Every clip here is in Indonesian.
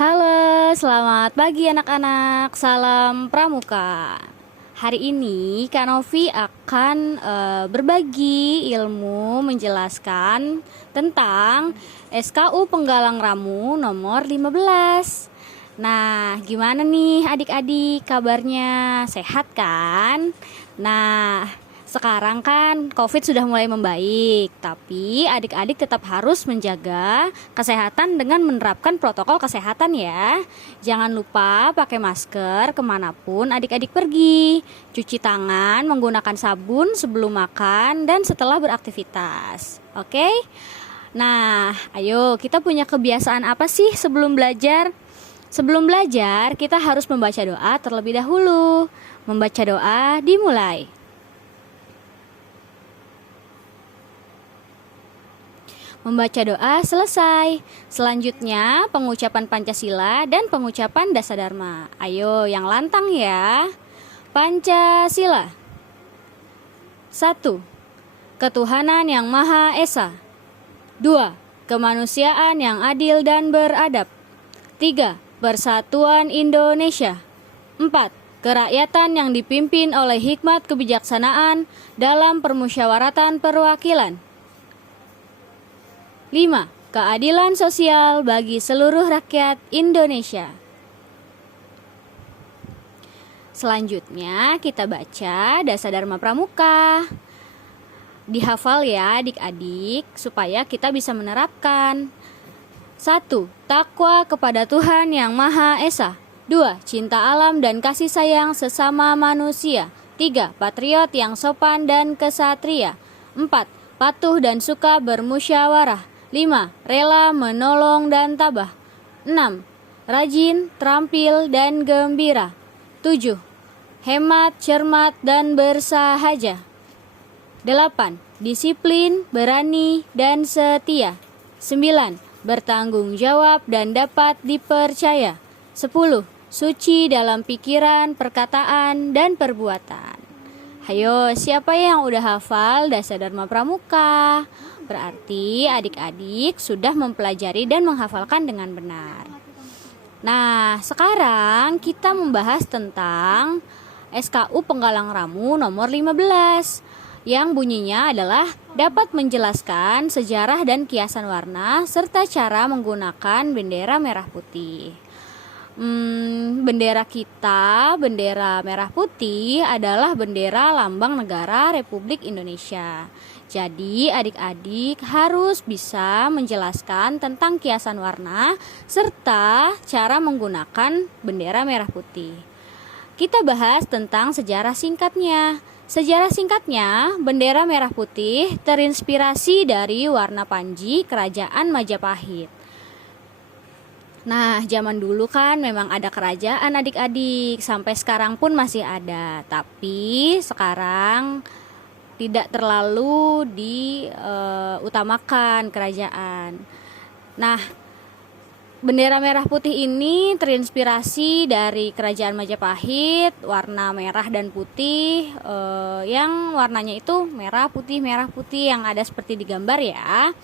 Halo, selamat pagi anak-anak. Salam Pramuka. Hari ini Kak Novi akan berbagi ilmu menjelaskan tentang SKU Penggalang Ramu nomor 15. Nah, gimana nih adik-adik kabarnya? Sehat kan? Nah, sekarang kan COVID sudah mulai membaik, tapi adik-adik tetap harus menjaga kesehatan dengan menerapkan protokol kesehatan ya. Jangan lupa pakai masker kemanapun adik-adik pergi. Cuci tangan menggunakan sabun sebelum makan dan setelah beraktivitas. Oke? Nah, ayo kita punya kebiasaan apa sih sebelum belajar? Sebelum belajar, kita harus membaca doa terlebih dahulu. Membaca doa dimulai. Membaca doa selesai. Selanjutnya pengucapan Pancasila dan pengucapan Dasadharma. Ayo yang lantang ya. Pancasila. 1. Ketuhanan yang Maha Esa. 2. Kemanusiaan yang adil dan beradab. 3. Persatuan Indonesia. 4. Kerakyatan yang dipimpin oleh hikmat kebijaksanaan dalam permusyawaratan perwakilan. 5. Keadilan sosial bagi seluruh rakyat Indonesia. Selanjutnya kita baca Dasadharma Pramuka. Dihafal ya adik-adik supaya kita bisa menerapkan. 1. Takwa kepada Tuhan yang Maha Esa. 2. Cinta alam dan kasih sayang sesama manusia. 3. Patriot yang sopan dan kesatria. 4. Patuh dan suka bermusyawarah. 5. Rela menolong dan tabah. 6. Rajin, terampil, dan gembira. 7. Hemat, cermat, dan bersahaja. 8. Disiplin, berani, dan setia. 9. Bertanggung jawab dan dapat dipercaya. 10. Suci dalam pikiran, perkataan, dan perbuatan. Hayo, siapa yang udah hafal Dasadharma Pramuka? Berarti adik-adik sudah mempelajari dan menghafalkan dengan benar. Nah, sekarang kita membahas tentang SKU Penggalang Ramu nomor 15 yang bunyinya adalah dapat menjelaskan sejarah dan kiasan warna serta cara menggunakan bendera merah putih. Bendera kita, bendera merah putih adalah bendera lambang negara Republik Indonesia. Jadi adik-adik harus bisa menjelaskan tentang kiasan warna serta cara menggunakan bendera merah putih. Kita bahas tentang sejarah singkatnya. Sejarah singkatnya, bendera merah putih terinspirasi dari warna panji Kerajaan Majapahit. Nah, zaman dulu kan memang ada kerajaan adik-adik, sampai sekarang pun masih ada. Tapi sekarang tidak terlalu diutamakan kerajaan. Nah, bendera merah putih ini terinspirasi dari Kerajaan Majapahit, warna merah dan putih, yang warnanya itu merah putih yang ada seperti di gambar ya.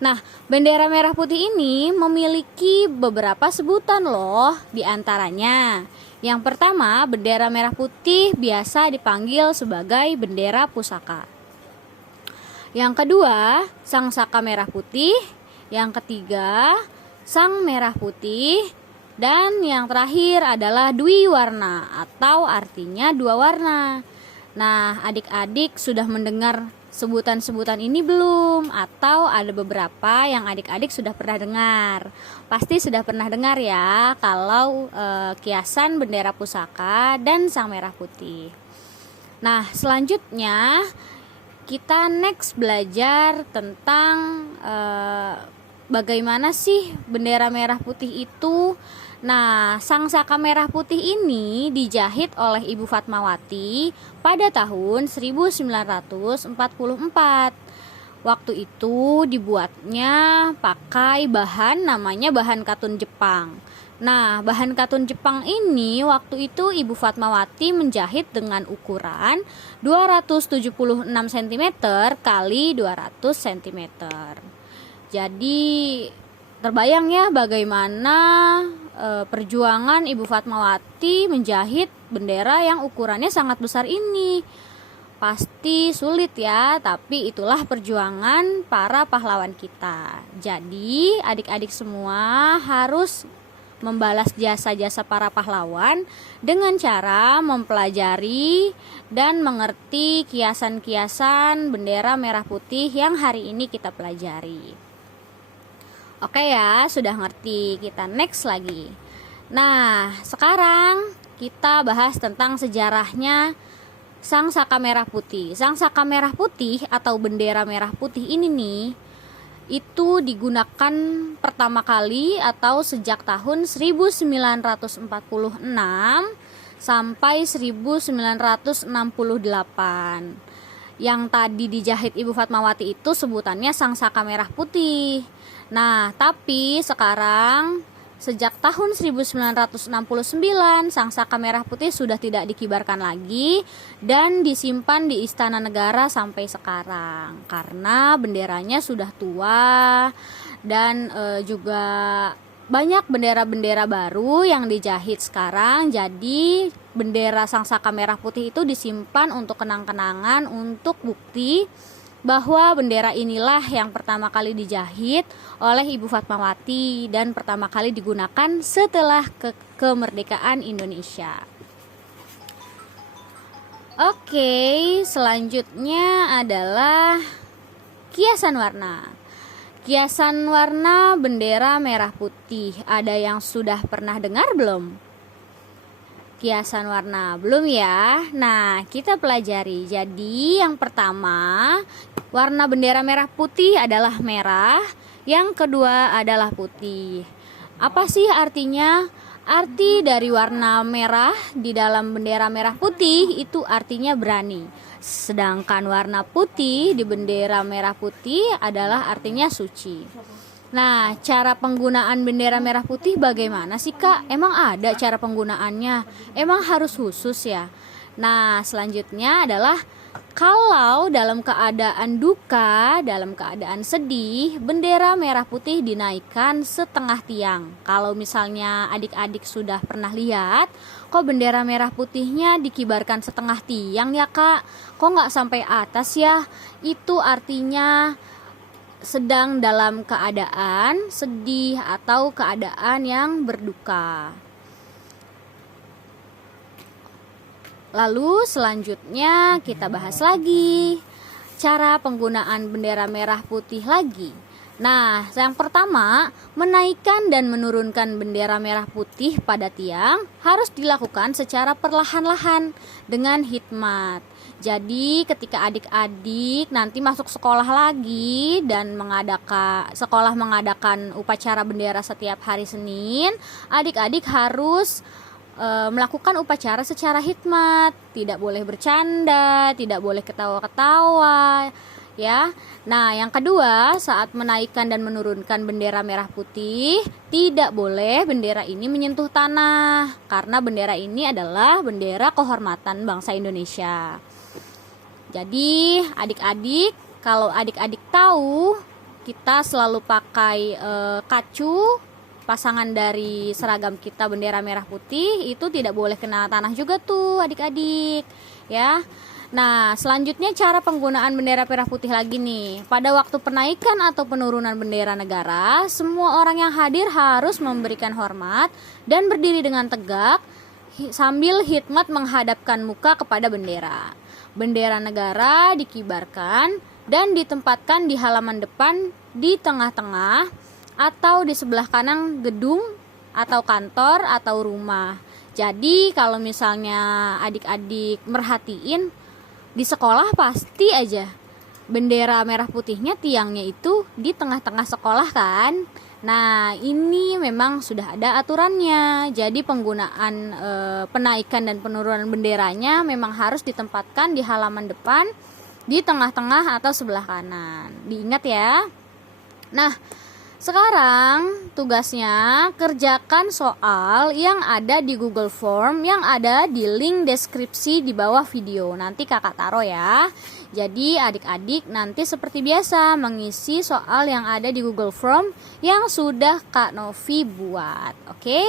Nah, bendera merah putih ini memiliki beberapa sebutan loh, diantaranya. Yang pertama, bendera merah putih biasa dipanggil sebagai bendera pusaka. Yang kedua, sang saka merah putih. Yang ketiga, sang merah putih. Dan yang terakhir adalah dwi warna atau artinya dua warna. Nah, adik-adik sudah mendengar sebutan-sebutan ini belum? Atau ada beberapa yang adik-adik sudah pernah dengar? Pasti sudah pernah dengar ya kalau kiasan bendera pusaka dan sang merah putih. Nah, selanjutnya kita next belajar tentang bagaimana sih bendera merah putih itu. Nah, sang saka merah putih ini dijahit oleh Ibu Fatmawati pada tahun 1944. Waktu itu dibuatnya pakai bahan namanya bahan katun Jepang. Nah, bahan katun Jepang ini waktu itu Ibu Fatmawati menjahit dengan ukuran 276 cm kali 200 cm. Jadi terbayang ya bagaimana perjuangan Ibu Fatmawati menjahit bendera yang ukurannya sangat besar ini. Pasti sulit ya, tapi itulah perjuangan para pahlawan kita. Jadi adik-adik semua harus membalas jasa-jasa para pahlawan dengan cara mempelajari dan mengerti kiasan-kiasan bendera merah putih yang hari ini kita pelajari. Oke ya, sudah ngerti. Kita next lagi. Nah, sekarang kita bahas tentang sejarahnya Sang Saka Merah Putih. Sang Saka Merah Putih atau bendera merah putih ini nih, itu digunakan pertama kali atau sejak tahun 1946 sampai 1968. Yang tadi dijahit Ibu Fatmawati itu sebutannya Sang Saka Merah Putih. Nah, tapi sekarang sejak tahun 1969 Sang Saka Merah Putih sudah tidak dikibarkan lagi dan disimpan di Istana Negara sampai sekarang karena benderanya sudah tua dan juga banyak bendera-bendera baru yang dijahit sekarang. Jadi bendera Sang Saka Merah Putih itu disimpan untuk kenang-kenangan, untuk bukti bahwa bendera inilah yang pertama kali dijahit oleh Ibu Fatmawati dan pertama kali digunakan setelah kemerdekaan Indonesia. Oke, selanjutnya adalah kiasan warna. Kiasan warna bendera merah putih. Ada yang sudah pernah dengar belum? Kiasan warna belum ya? Nah, kita pelajari. Jadi yang pertama, warna bendera merah putih adalah merah. Yang kedua adalah putih. Apa sih artinya? Arti dari warna merah di dalam bendera merah putih itu artinya berani. Sedangkan warna putih di bendera merah putih adalah artinya suci. Nah, cara penggunaan bendera merah putih bagaimana sih Kak? Emang ada cara penggunaannya? Emang harus khusus ya? Nah, selanjutnya adalah kalau dalam keadaan duka, dalam keadaan sedih, bendera merah putih dinaikkan setengah tiang. Kalau misalnya adik-adik sudah pernah lihat, kok bendera merah putihnya dikibarkan setengah tiang ya Kak? Kok nggak sampai atas ya? Itu artinya sedang dalam keadaan sedih atau keadaan yang berduka. Lalu selanjutnya kita bahas lagi cara penggunaan bendera merah putih lagi. Nah, yang pertama, menaikkan dan menurunkan bendera merah putih pada tiang harus dilakukan secara perlahan-lahan dengan hikmat. Jadi ketika adik-adik nanti masuk sekolah lagi dan sekolah mengadakan upacara bendera setiap hari Senin, adik-adik harus melakukan upacara secara hikmat, tidak boleh bercanda, tidak boleh ketawa-ketawa, ya. Nah, yang kedua, saat menaikkan dan menurunkan bendera merah putih, tidak boleh bendera ini menyentuh tanah, karena bendera ini adalah bendera kehormatan bangsa Indonesia. Jadi, adik-adik, kalau adik-adik tahu, kita selalu pakai kacu, pasangan dari seragam kita bendera merah putih, itu tidak boleh kena tanah juga tuh adik-adik, ya. Nah, selanjutnya cara penggunaan bendera merah putih lagi nih. Pada waktu penaikan atau penurunan bendera negara, semua orang yang hadir harus memberikan hormat dan berdiri dengan tegak sambil hikmat menghadapkan muka kepada bendera. Bendera negara dikibarkan dan ditempatkan di halaman depan di tengah-tengah atau di sebelah kanan gedung atau kantor atau rumah. Jadi kalau misalnya adik-adik merhatiin di sekolah pasti aja bendera merah putihnya tiangnya itu di tengah-tengah sekolah kan. Nah, ini memang sudah ada aturannya. Jadi penggunaan penaikan dan penurunan benderanya memang harus ditempatkan di halaman depan, di tengah-tengah atau sebelah kanan. Diingat ya. Nah, sekarang tugasnya kerjakan soal yang ada di Google Form yang ada di link deskripsi di bawah video. Nanti kakak taruh ya. Jadi adik-adik nanti seperti biasa mengisi soal yang ada di Google Form yang sudah Kak Novi buat. Oke?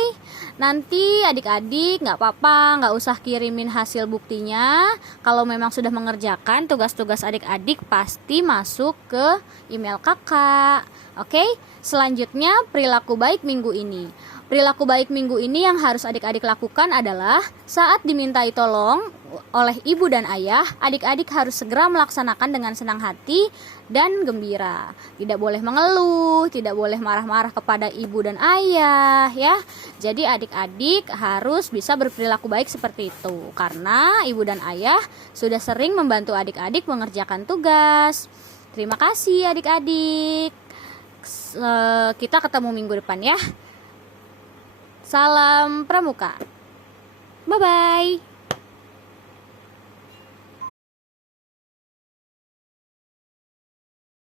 Nanti adik-adik nggak apa-apa, nggak usah kirimin hasil buktinya. Kalau memang sudah mengerjakan tugas-tugas adik-adik pasti masuk ke email kakak. Oke? Selanjutnya perilaku baik minggu ini. Perilaku baik minggu ini yang harus adik-adik lakukan adalah saat dimintai tolong oleh ibu dan ayah, adik-adik harus segera melaksanakan dengan senang hati dan gembira. Tidak boleh mengeluh, tidak boleh marah-marah kepada ibu dan ayah ya. Jadi adik-adik harus bisa berperilaku baik seperti itu karena ibu dan ayah sudah sering membantu adik-adik mengerjakan tugas. Terima kasih adik-adik. Kita ketemu minggu depan ya. Salam Pramuka. Bye-bye.